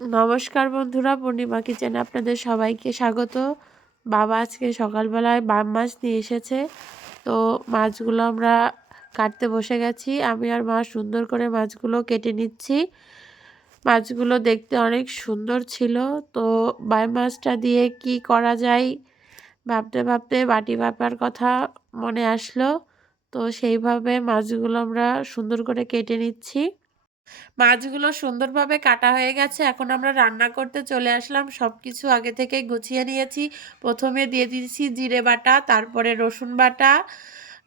নমস্কার বন্ধুরা, পূর্ণিমা কিচেনে আপনাদের সবাইকে স্বাগত। বাবা আজকে সকালবেলায় বাম মাছ নিয়ে এসেছে, তো মাছগুলো আমরা কাটতে বসে গেছি। আমি আর মা সুন্দর করে মাছগুলো কেটে নিচ্ছি। মাছগুলো দেখতে অনেক সুন্দর ছিল, তো বাই মাছটা দিয়ে কি করা যায় ভাবতে ভাবতে বাটি ভাপার কথা মনে আসলো, তো সেইভাবে মাছগুলো আমরা সুন্দর করে কেটে নিচ্ছি। মাছগুলো সুন্দরভাবে কাটা হয়ে গেছে। এখন আমরা রান্না করতে চলে আসলাম। সব কিছু আগে থেকে গুছিয়ে নিয়েছি। প্রথমে দিয়ে দিয়েছি জিরে বাটা, তারপরে রসুন বাটা,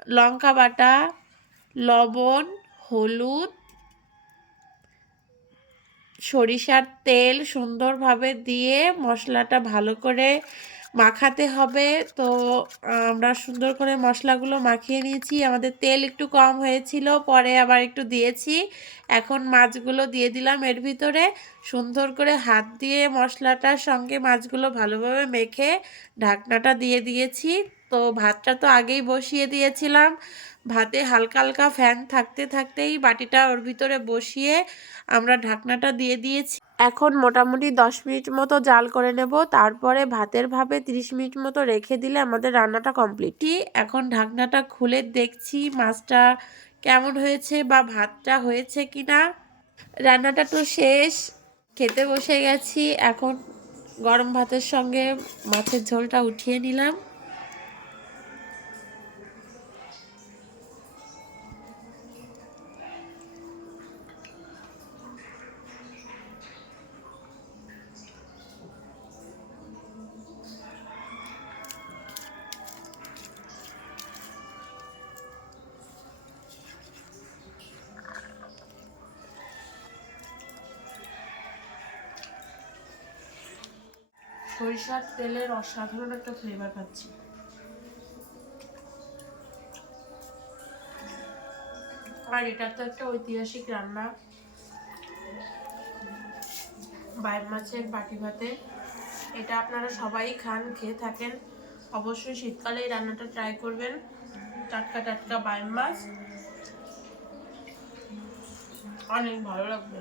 লঙ্কা বাটা, লবণ, হলুদ, সরিষার তেল সুন্দরভাবে দিয়ে মশলাটা ভালো করে মাখাতে হবে। তো আমরা সুন্দর করে মশলাগুলো মাখিয়ে নিয়েছি। আমাদের তেল একটু কম হয়েছিল, পরে আবার একটু দিয়েছি। এখন মাছগুলো দিয়ে দিলাম এর ভিতরে। সুন্দর করে হাত দিয়ে মশলাটার সঙ্গে মাছগুলো ভালোভাবে মেখে ঢাকনাটা দিয়ে দিয়েছি। তো ভাতটা তো আগেই বসিয়ে দিয়েছিলাম। ভাতে হালকা হালকা ফ্যান থাকতে থাকতেই বাটিটা ওর ভিতরে বসিয়ে আমরা ঢাকনাটা দিয়ে দিয়েছি। এখন মোটামুটি দশ মিনিট মতো জাল করে নেব, তারপরে ভাতের ভাবে 30 মিনিট মতো রেখে দিলে আমাদের রান্নাটা কমপ্লিট এখন ঢাকনাটা খুলে দেখছি মাছটা কেমন হয়েছে বা ভাতটা হয়েছে কিনা। রান্নাটা তো শেষ, খেতে বসে গেছি। এখন গরম ভাতের সঙ্গে মাছের ঝোলটা উঠিয়ে নিলাম। সরিষার তেলের অসাধারণ একটা ফ্লেভার পাচ্ছি। আর এটা তো একটা ঐতিহাসিক রান্না। বাইর মাছের বাটি ভাতে। এটা আপনারা সবাই খান, খেয়ে থাকেন। অবশ্যই শীতকালে এই রান্নাটা ট্রাই করবেন। টাটকা টাটকা বাইম মাছ। অনেক ভালো লাগবে।